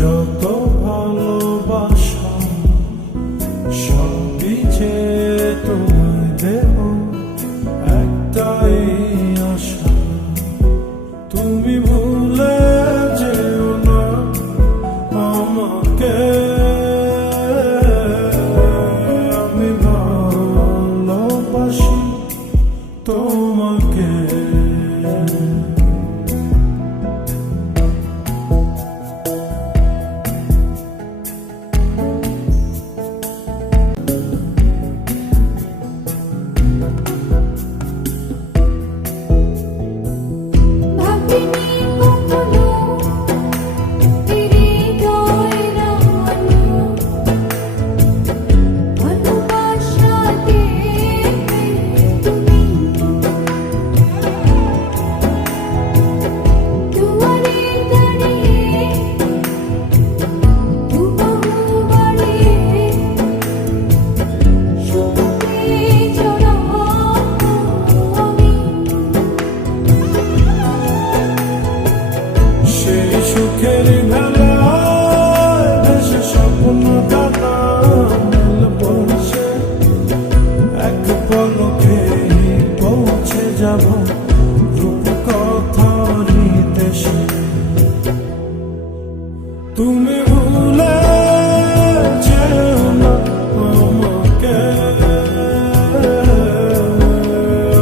যত ভালোবাসা সবই যে তোমায় দেব, একটাই আশা তুমি ভুলে যেও না আমাকে। আমি ভালোবাসি তোমাকে। পৌঁছে যাব রূপকথারি দেশে। তুমি ভুলে যেও না আমাকে।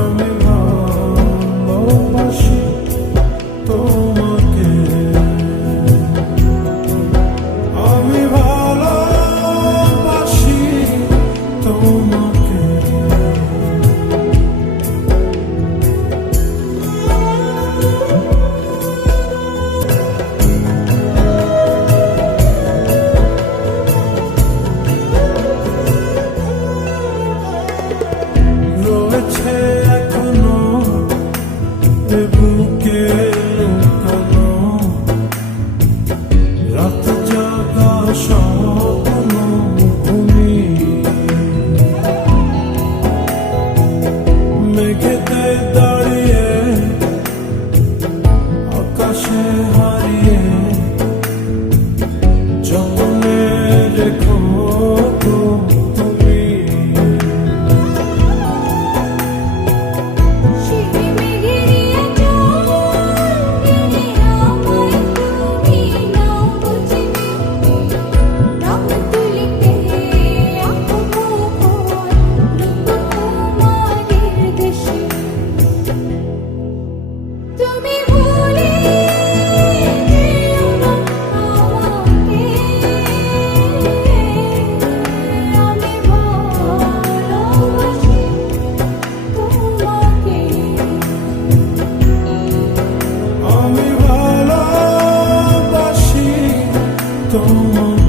আমি ভালোবাসি তোমাকে। আমি ভালোবাসি তোমাকে। রয়েছে এখনো এ বুকে লুকানো রাত জাগা স্বপ্ন ভূমি। মেঘেতে দাঁড়িয়ে আকাশে হারিয়ে যতনে রেখো তুমি। আমি ভালোবাসি তোমাকে।